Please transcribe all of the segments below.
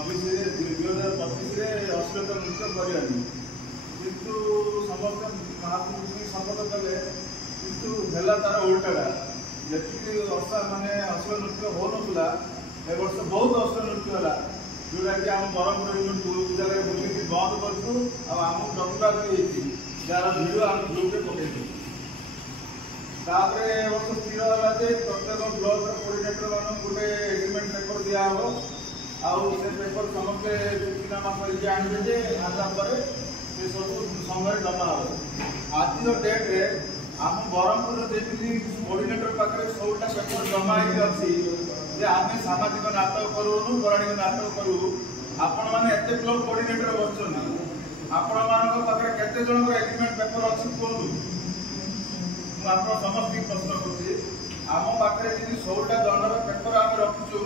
2025 ଅଶ୍ଳୀଳ ନୃତ୍ୟ କରିବାନି କିନ୍ତୁ ସମସ୍ତେ ମହାପ୍ରଭୁ ଶପଥ କଲେ କିନ୍ତୁ ହେଲା ତାର ଉଲ୍ଟାଟା ଯେତିକି ମାନେ ଅଶ୍ଳୀଳ ନୃତ୍ୟ ହେଉନଥିଲା ଏ ବର୍ଷ ବହୁତ ଅଶ୍ଳୀଳ ନୃତ୍ୟ ହେଲା ଯୋଉଟାକି ଆମ ବ୍ରହ୍ମପୁର ଜାଗାରେ ବୁଲିକି ବନ୍ଦ କରୁଛୁ ଆଉ ଆମକୁ ପ୍ରତିବାଦ ହେଇଛି ଯାହାର ଭିଡ଼ିଓ ଆମେ ଗ୍ରୁପରେ ପକେଇଛୁ। ତାପରେ ଏ ବର୍ଷ ସ୍ଥିର ହେଲା ଯେ ପ୍ରତ୍ୟେକ ବ୍ଲକର କୋର୍ଡିନେଟର ମାନଙ୍କୁ ଗୋଟେ ଏଗ୍ରିମେଣ୍ଟ ପେପର ଦିଆହେବ ଆଉ ସେ ପେପର ସମସ୍ତେ ଚିଠିନାମା କରିକି ଆଣିବେ ଯେ ଆଣିଲା ପରେ ସେ ସବୁ ସଂଘରେ ଜମା ହେବ। ଆଜିର ଡେଟ୍ରେ ଆମ ବ୍ରହ୍ମପୁରର ଯେମିତି କୋର୍ଡିନେଟର ପାଖରେ 16ଟା ପେପର ଜମା ହେଇକି ଅଛି ଯେ ଆମେ ସାମାଜିକ ନାଟକ କରୁନୁ ପୌରାଣିକ ନାଟକ କରୁ। ଆପଣମାନେ ଏତେ ବ୍ଲକ କୋର୍ଡିନେଟର ବସୁଛନ୍ତି ଆପଣମାନଙ୍କ ପାଖରେ କେତେ ଜଣଙ୍କର ଏଗ୍ରିମେଣ୍ଟ ପେପର ଅଛି କୁହନ୍ତୁ। ମୁଁ ଆପଣ ସମସ୍ତଙ୍କୁ ପ୍ରଶ୍ନ କରୁଛି ଆମ ପାଖରେ ଯଦି 16ଟା ଦଣ୍ଡର ପେପର ଆମେ ରଖିଛୁ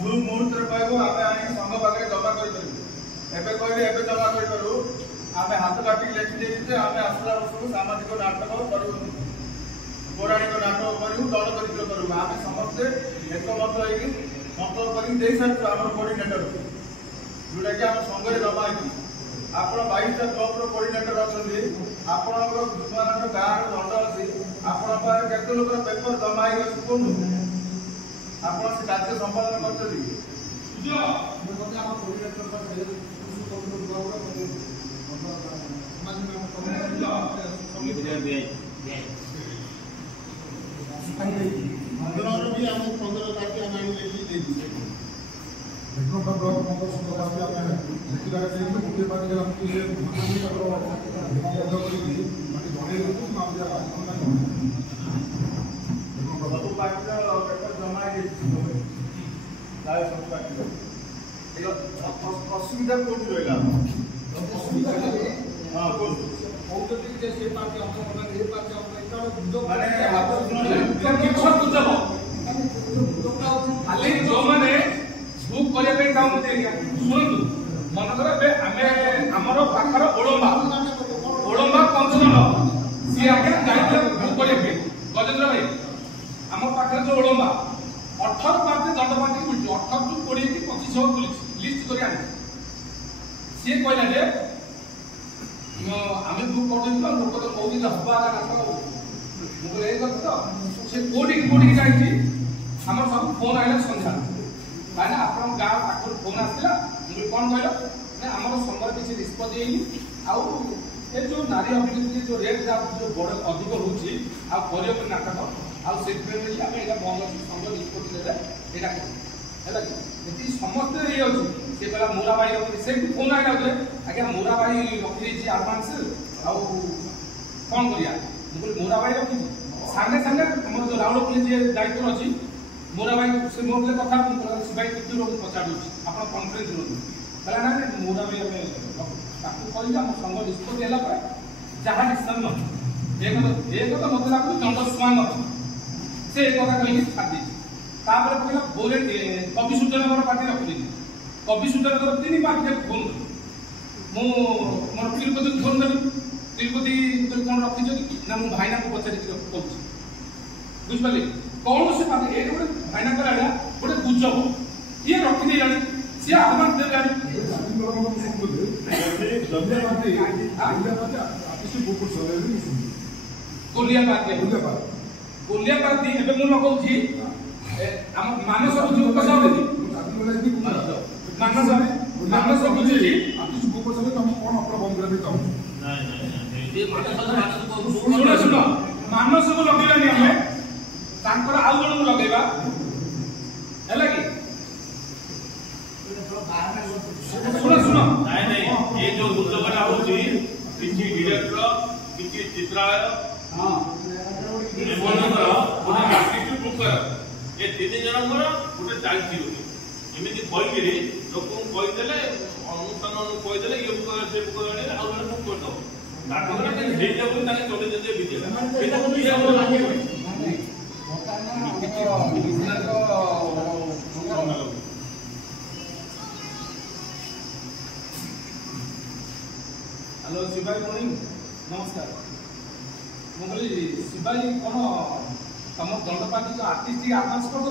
ଯୋଉ ମୁହୂର୍ତ୍ତରେ କହିବୁ ଆମେ ଆଣିକି ସଂଘ ପାଖରେ ଜମା କରିପାରିବୁ। ଏବେ କହିଲେ ଏବେ ଜମା କରିପାରୁ ଆମେ ହାତ କାଟିକି ଲେଖିଦେଇଛୁ ଯେ ଆମେ ଆସିଲା ବର୍ଷକୁ ସାମାଜିକ ନାଟକ କରିବୁନି ପୌରାଣିକ ନାଟକ କରିବୁ ଦଳ ଚରିତ୍ର କରିବୁ। ଆମେ ସମସ୍ତେ ଏକମତ ହେଇକି ମତ କରିକି ଦେଇସାରିଛୁ ଆମର କୋର୍ଡିନେଟରକୁ ଯୋଉଟାକି ଆମ ସଂଘରେ ଜମା ହେଇଛି। ଆପଣ 22ଟା ବ୍ଲକର କୋର୍ଡିନେଟର ଅଛନ୍ତି ଆପଣଙ୍କର ଯୋଉମାନଙ୍କର ଗାଁର ଦଣ୍ଡ ଅଛି ଆପଣଙ୍କ ପାଖରେ କେତେ ଲୋକର ପେପର ଜମା ହେଇକି ଅଛି କୁହନ୍ତୁ। ଆପଣ ସେ କାର୍ଯ୍ୟ ସମ୍ପାଦନ କରୁଛନ୍ତି ସବୁ ପାର୍ଟିର ପେପର ଜମା ହେଇଯାଇଛି ପ୍ରାୟ ସବୁ ପାର୍ଟିର। ଅସୁବିଧା କୋଉଠି ରହିଲା ଯୋଉମାନେ ବୁକ୍ କରିବା ପାଇଁ ଚାହୁଁଛନ୍ତି ଶୁଣନ୍ତୁ ମନେକର ଏବେ ଆମେ ଆମର ପାଖର ଓଳମ୍ବା ପଞ୍ଚଦଣ୍ଡ ସିଏ ଆଜ୍ଞା ଯାଇଥିଲେ ବୁକ୍ କରିବା ପାଇଁ ଗଜେନ୍ଦ୍ର ଭାଇ ଆମ ପାଖରେ ଯୋଉ ଓଳମ୍ବା 18 ପାର୍ଟି ଦଣ୍ଡ ପାର୍ଟି ବୁଲିଛୁ 18 ରୁ 20 କି 25 ବୁଲିଛି ଲିଷ୍ଟ କରି ଆଣିଛି। ସିଏ କହିଲା ଯେ ଆମେ ବୁକ୍ କରିଦେଇଛୁ ଲୋକ ତ କହୁଛି ହବା ନାଟକ ମୁଁ କହିଲି ଏଇ କଥା ତ ସେ କୋଉଠିକି ଯାଇଛି ଆମର ସବୁ ଫୋନ୍ ଆଇଲା ସନ୍ଧ୍ୟା କାହିଁକିନା ଆପଣଙ୍କ ଗାଁ ପାଖରୁ ଫୋନ୍ ଆସିଥିଲା ମୁଁ କ'ଣ କହିଲ ନା ଆମର ସଂଘରେ କିଛି ନିଷ୍ପତ୍ତି ହେଇନି ଆଉ ଏ ଯୋଉ ନାରୀ ଅଭିନେତ୍ରୀ ଯୋଉ ରେଟ୍ ଯୋଉ ବଡ଼ ଅଧିକ ହେଉଛି ଆଉ କରିବ ନାଟକ ଆଉ ସେଥିପାଇଁ ଆମେ ଏଇଟା ବନ୍ଦ ଅଛି ସଂଘ ନିଷ୍ପତ୍ତି ଦେଲେ ଏଇଟା କରୁ ହେଲା କି ଏଠି ସମସ୍ତେ ଇଏ ଅଛି ସେ କହିଲା ମୋରାବାଇ ରଖି ସେଠି ଫୋନ୍ ଆଇଲା ଯେ ଆଜ୍ଞା ମୋରାବାଇ ରଖିଦେଇଛି ଆଡଭାନ୍ସ ଆଉ କ'ଣ କରିବା ମୁଁ କହିଲି ମୋରାବାଇ ରଖିଛି ସାଙ୍ଗେ ସାଙ୍ଗେ ଆମର ଯୋଉ ରାଉରକେଲା ଯିଏ ଦାୟିତ୍ୱ ଅଛି ମୋରାବାଇ ସେ ମୋ ସହିତ କଥା ଶିବାଇ କିନ୍ତୁ ପଚାରୁଛି ଆପଣ କନଫରେନ୍ସ ରୁହନ୍ତୁ କହିଲା ନା ମୋରାବାଇ ଆମେ ତାକୁ କହିକି ଆମ ସଂଘ ନିଷ୍ପତ୍ତି ହେଲା ପରେ ଯାହା ଡିସିସନ୍ ନେଉଛି ଏ କଥା ମୋତେ ଲାଗୁଛି ଦଣ୍ଡ ସ୍ୱାଙ୍ଗ ଅଛି ସେ ଏ କଥା କହିକି ଛାଡ଼ି ଦେଇଛି। ତାପରେ କହିଲା ବୋଲେ କବି ସୂଚନାଙ୍କର ପାର୍ଟି ରଖିଦେଇଛି କବି ସୂଚନାଙ୍କର 3 ପାର୍ଟି ଫୋନ୍ ମୁଁ ମୋର ତିରୁପତିକୁ ଫୋନ୍ କଲି ତିରୁପତି କ'ଣ ରଖିଛନ୍ତି ନା ମୁଁ ଭାଇନାଙ୍କୁ ପଚାରିକି କହୁଛି ବୁଝିପାରିଲେ କୌଣସି ପାର୍ଟି ଏଇଟା ଗୋଟେ ଭାଇନାଙ୍କର ଆଜ୍ଞା ଗୋଟେ ଗୁଜବ ଇଏ ରଖିଦେଇଲାଣି ସିଏ ଆହ୍ୱାନ ଦେଲାଣି ଗୋଲିଆ ପାର୍ଟି ଏବେ ମୁଁ ଲଗାଉଛି ଆମ ମାନସ ବୁଝି ମାନସ ବୁଝୁଛି ଶୁଣ ମାନସକୁ ଲଗେଇବାନି ଆମେ ତାଙ୍କର ଆଉ ଜଣକୁ ଲଗେଇବା ହେଲା କି ଶୁଣ ନାଇଁ ଏ ଯୋଉ ଗୁଜବଟା ହଉଛି କିଛି ଡିରେକ୍ଟର କିଛି ଚିତ୍ରାଳୟ ଏମାନଙ୍କର ଗୋଟେ ଆର୍ଟିଷ୍ଟ ବୁକର ଏ 3 ଜଣଙ୍କର ଗୋଟେ ଚାଲିଛି ଗୋଟେ ଏମିତି କହିକିରି ଲୋକଙ୍କୁ କହିଦେଲେ ଅନୁଷ୍ଠାନକୁ କହିଦେଲେ ଇଏ ବୁକ ସେ ବୁକ ଆଣିଲେ ଆଉ ଜଣେ ବୁକ୍ କରିଦେବ ନାଟକଟା ହେଇଯିବ ବୋଲି ତାଙ୍କେ ଚଲେଇ ଦେବେ ବିଜେପି हेलो शिवाजी मॉर्निंग नमस्कार मुझे शिवाजी कौन तुम दंड पार्टी जो आर्टिस्ट आडभांस कर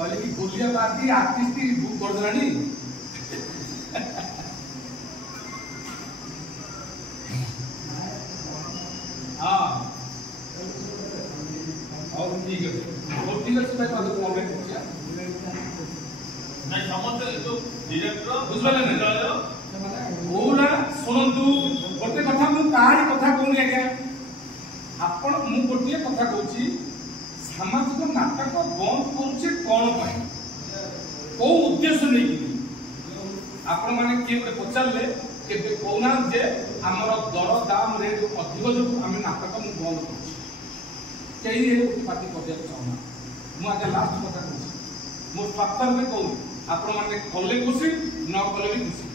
कहले कि गोलिया पार्टी आर्टिस्ट बुक कर देलानी हां और ठीक है भाई बात प्रॉब्लम है नहीं समझते जो डायरेक्टर बुझले ना ओला सुनंतु गोटे कथा मु काई कथा कहूनी आज्ञा आपण मु गोटे कथा कहूची सामाजिक नाटक बंद करूचे कोन पाई को उद्देश्य नहीं आपण माने के पचारले केबे कोना जे हमर दर दाम रेट अधिक जो हम नाटक मु बंद करूची केही ए पार्टी कर चाहना मु आगे लास्ट कथा कहूची मो फाक्टर में कहू आपण माने कले खुशी न कले भी खुशी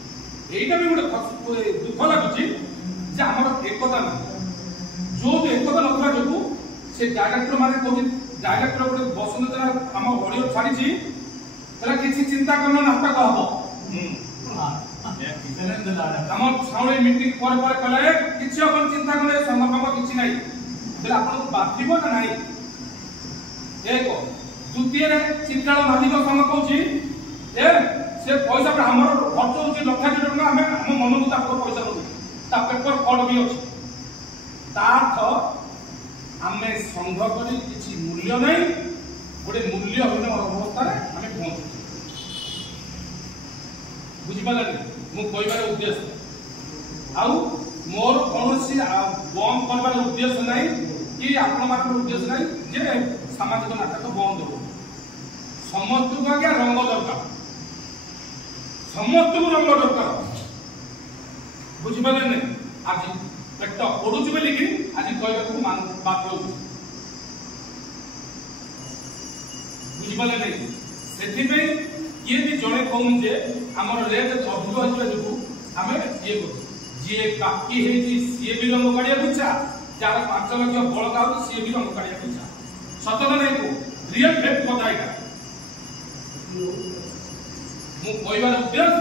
এইটা भी गोटे दुख लगुच जे आमर एकता ना जो एकता नथा जो से डायरेक्टर माने कहू डायरेक्टर गोटे बसंत आम ऑडियो छाड़ी किसी चिंता करना नाटक हम आम साउंड मीटिंग पर कले किसी अपन चिंता करने संभव किसी ना आपको बाधिब ना ना एक द्वितीय चित्राल मालिक संघ कहूँ से पैसा हमर खर्च होची लक्षाधिक टका हम मन को पैसा दउ ता पेपर कॉल भी अछि तार्थ आमे संघ करी किछि मूल्य नै गोटे मूल्यहीन अवस्था रे आमे पहुंचु बुझि पाले मु कहबार उद्देश्य आउ मोर कोनोसी बंद करबार उद्देश्य नै कि आपण मात्र उद्देश्य नै जे सामाजिक नाटक बंद हो समस्त को आगे रंग दरकार समस्त को रंग दरकार बुझिपारे नहीं आज पेट पड़ुची बोली कि आज कहवा बाध्य हो बुझिपारे नहीं से किए भी जड़े कहूँ जे आमर रेट अधिक हो जो आम ये जी बाकी सी भी रंग काढ़िया इच्छा जार 5 लाख बड़का हो सी भी रंग काढ़िया इच्छा सतत नहीं को रियल फैक्ट कथा यहाँ मु कहबार उद्देश्य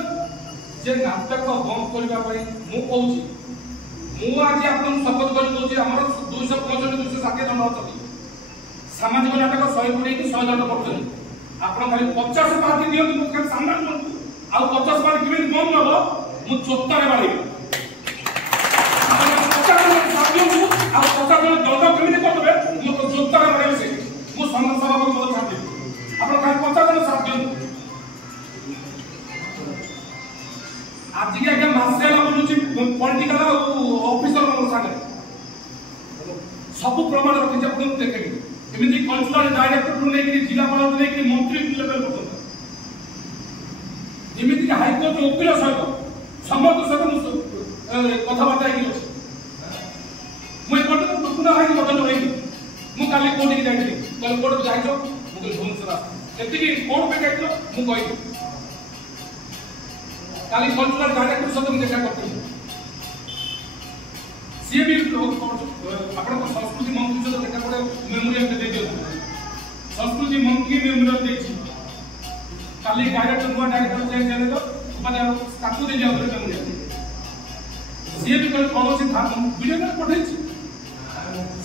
जे नाटक बंद करने मु कहूँ मु आज आपन शपथ कर कहूँ आम 265 260 जन अच्छा सामाजिक नाटक 120 कि 100 जन कर आप खाली 50 पार्टी दिखते मुझे सामना दिखु आउ 50 पार्टी केमी बंद हम मु चोत्तारे बाड़ी 50 जन साथ दिखु आउ 50 जन दल केमी करदे मु चोत्तारे बाड़ी से मु समाज सभा को मत छाड़ आप खाली 50 जन साथ दिखु आज के आगे मासे बोलुची पॉलिटिकल ऑफिसर मन सागे सब प्रमाण रखि जे अपन देखेबी एमिति कल्चरल डायरेक्टर टू लेकि जिलापाल टू लेकि मंत्री लेवल पर्यंत एमिति हाई कोर्ट वकील सहित समस्त सहित कथबार्ता हेकि अछि मु एपटे तो पुना हाई बदल होई मु काली कोर्ट के जाइछि कल कोर्ट जाइछो मु भुवनेश्वर एति कि कोर्ट पे जाइछो मु कहि काली कल्चरल डायरेक्टर सहित देखा करते सी भी आपण संस्कृति मंत्री सहित देखा पड़े मेमोरियल दे दियो संस्कृति मंत्री मेमोरियल देछि काली डायरेक्टर नुआ डायरेक्टर चेंज हेले तो माने ताकू दे दियो मेमोरियल सी भी कौन सी था वीडियो में पठेछि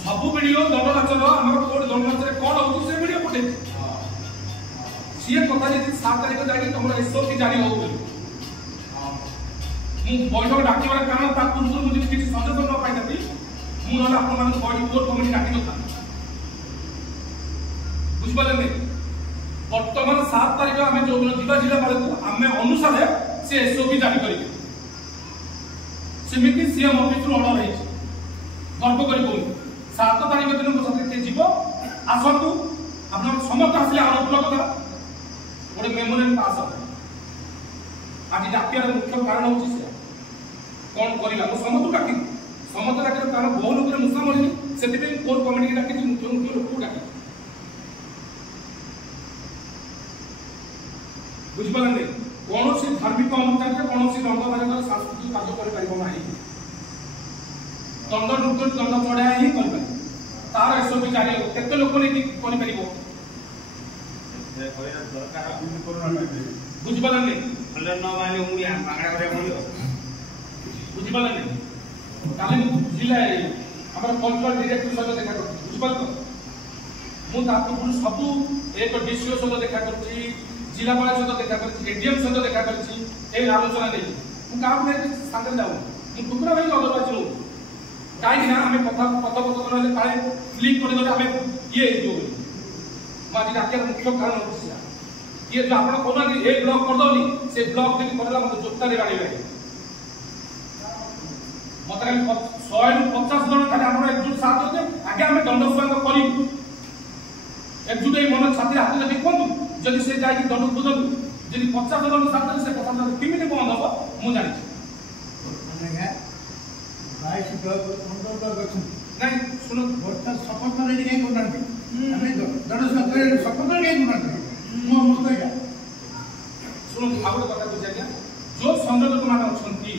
सब वीडियो दंडनाचर हमर कोड दंडनाचर कोन होउ से वीडियो पठेछि सी कथा जे 7 तारिख जाके हमर एसओपी जारी हो गयो बैठक डाकिबार कारण ता पूर्व मुझे किसी सजेशन न पाई नथि मु न आपन मान बॉडी कोर कमिटी डाकी न था बुझ पाले नहीं वर्तमान 7 तारिख हमें जो दिन दिबा जिला वाले को हमें अनुसार से एसओपी जारी करी सेमिति सीएम ऑफिस रो ऑर्डर है गर्व करी बोल 7 तारिख दिन को सते जीवो आसतु आपन समस्त आसले आरोप कथा ओडे मेमोरियल पास आज डाकियार मुख्य कारण होची से कौन करिला मो समस्त डाकी समस्त डाकिर कारण बहु लोक मुसा मरि सेति पे कोर कमिटी डाकी मुख्य मुख्य लोक डाकी बुझ पाले कौन सी धार्मिक अनुष्ठान रे कौन सी रंग बाजार सांस्कृतिक कार्य कर पाइबो नाही दंड नृत्य दंड चढ़ा ही कर पाइ तार एसओपी जारी केते लोक ने की करि परिबो बुझ पाले नहीं अल्लाह न माने मुड़ी आंकड़ा करे बोलियो बुझ पाले नहीं काली जिला हमर कल्चरल डायरेक्टर सहित देखा कर बुझ पाल तो ମୁଁ ତା ପୂର୍ବରୁ ସବୁ ଏକ ଡିସିଓ ସହିତ ଦେଖା କରିଛି, ଜିଲ୍ଲାପାଳ ସହିତ ଦେଖା କରିଛି, ଏଡିଏମ୍ ସହିତ ଦେଖା କରିଛି। এই আলোচনা নেই ମୁଁ କାହାକୁ ନେଇ ସାଙ୍ଗରେ ଯାଉନି, ମୁଁ ଟୁକୁରା ଭାଇ ଅଦରବାଜି ହଉ କାହିଁକି ନା ଆମେ কথୋପକଥନ ହେଲେ କାଳେ କ୍ଲିକ୍ କରିଦେଲେ ଆମେ ଇଏ ହେଇଯିବ ବୋଲି। ମୁଁ ଆଜି ଡାକିବାର ମୁଖ୍ୟ କାରଣ ହେଉଛି ଇଏ ଯୋଉ ଆପଣ କହୁନାହାନ୍ତି ଏ ବ୍ଲକ କରିଦେବନି, ସେ ବ୍ଲକ ଯଦି କରିଦେଲା ମୋତେ ଜୋତାରେ ବାଡ଼େଇବେ। ମତେ ଖାଲି 100 ରୁ 50 ଜଣ ଖାଲି ଆମର ଏକଜୁଟ ସାଥ ଦେଉଛେ, ଆଗେ ଆମେ ଦଣ୍ଡ ସ୍ୱାଙ୍ଗ କରିବୁ। एकजुट मन छाती हाथ में देखु जदि से जाकि दंड बुझु जदि 50 जन साथ से 50 जन केमिति बंद हम मु जानि नहीं सुन वर्तमान शपथ रेडी कहीं करना हमें दंड शपथ कहीं करना मो मो कहिया सुन आउट कथा बुझा गया जो संयोजक मान अछंती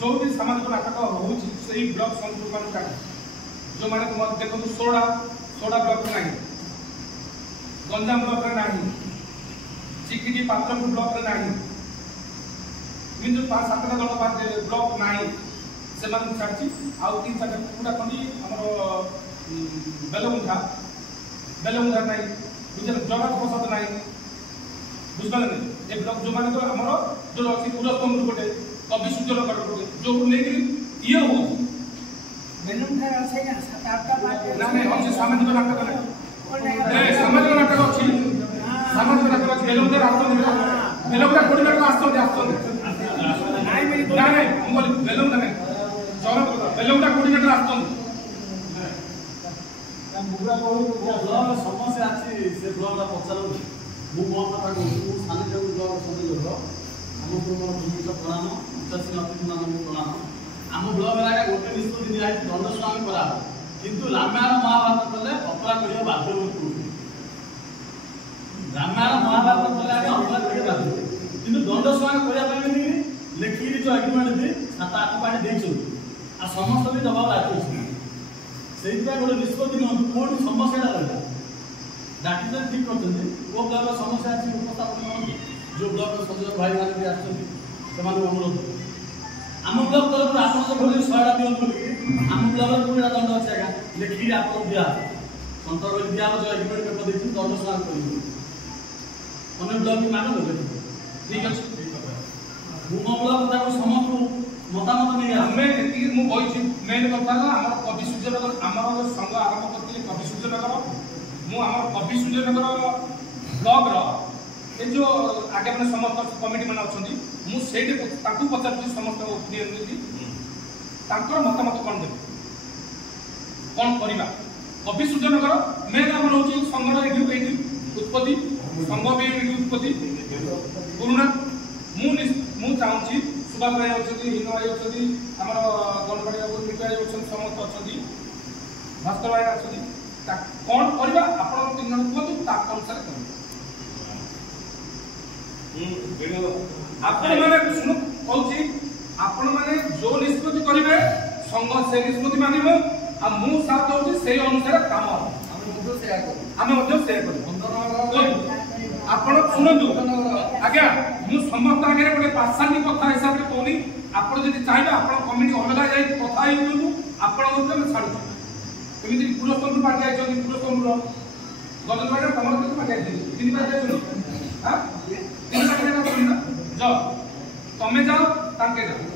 जो भी सामाजिक नाटक होउची सेही ब्लॉक संयोजक मान का जो माने तुम देखो सोडा ब्लॉक नहीं, गंजाम ब्लॉक रे नहीं, चिकिटी पात्रपुर ब्लॉक रे नहीं, किंतु 5-7 जन ब्लॉक नहीं से मान छाड़ी आउ 3-4 पूरा खंडी हमर बेलमुंडा नहीं बुझल जगत प्रसाद नहीं बुझल नहीं ए ब्लॉक जो माने तो हमर जो अछि पुरस्तम गोटे कवि सूर्य नगर गोटे जो ले ये हो बेलमुंडा আছে না 7-8টা বাজে না না हम सामाजिक नाटक नहीं सामाजिक नाटक अच्छी सामाजिक नाटक अच्छी बेलमुंडा रास्ता बेलमुंडा कोडिनेटर आस्तो নাই মিলি ना नहीं हम बोल बेलमुंडा नहीं जगत बेलमुंडा कोडिनेटर आस्तो मुगरा ब्लॉक समस्या अछि से ब्लॉकटा पचारो मु मो कथा कहू सानिटेटर ब्लॉक संयोजक हमको मोर भूमिका प्रणाम उच्चासी अतिथि मान प्रणाम आम ब्लॉक रे गोटे निष्पत्ति निया दंड स्वामी करा किंतु रामायण महाभारत कले अपराध करिया बाध्य होतु रामायण महाभारत कले अपराध करिया बाध्य किंतु दंड स्वामी करिया पय नि लेखि जो एग्रीमेंट दे 7-8 पानी देइछु आ समस्त भी जवाब राखि सेइता गोटे निष्पत्ति न कोन समस्याटा रहला डाक्टर ठीक करते वो ब्लॉक समस्या अछि उपस्थापन करते जो ब्लॉक संयोजक भाई माने भी आछथि समान अनुरोध आम ब्लॉक तरफ आपन जो भोली 100 टा दियन बोली आम ब्लॉक रे कोटा दंड अछि आगा लेखि आपन दिया संतर बोली दिया जो एग्रीमेंट पेपर देछि दंड समान करियो अन्य ब्लॉक भी मानो ठीक अछि मु ब्लॉक कथा को समस्त मतामत नहीं हमें एति मु बोइछि मेन कथा हमर कवि सूर्य नगर हमर संघ आरंभ करथि कवि सूर्य नगर मु हमर कवि सूर्य नगर ब्लॉक रो ए जो आगे माने समस्त कमिटी माने अछंती मु सेठी ताकू पचारछि समस्त ओपिनियन देछि तांकर मतामत कोन देबे कोन करिबा कवि सूर्य नगर मेन हमर होछि संघर एग्रीमेंट उत्पत्ति संघ भी उत्पत्ति पुरुना मु चाहूछि सुभाष भाई अछंती हिनो भाई अछंती हमर गणपति बाबू मिठाई अछंती समस्त अछंती भास्कर भाई अछंती ता कोन करिबा आपण तीन जन कोन ता अनुसार करिबा आपण माने सुनो कहूछि आपण माने जो निष्पत्ति करिवे संघ से निष्पत्ति मानिबो आ मु साथ होछि सेही अनुसार काम हम मध्य शेयर करू आपण सुनंतु आज्ञा मु समस्त आगे गोटे पार्साली कथा हिसाब रे कोनी आपण जदि चाहिबा आपण कमिटी अलगा जाई कथा हेउ आपण मध्य में छाडू एमिति पुरस्कार पार्टी आइछन पुरस्कार गजन बारे तमर के पार्टी आइछन तीन बार जाइछन हां तीन बार जाइछन ना जाओ तमे जाओ तांके जाओ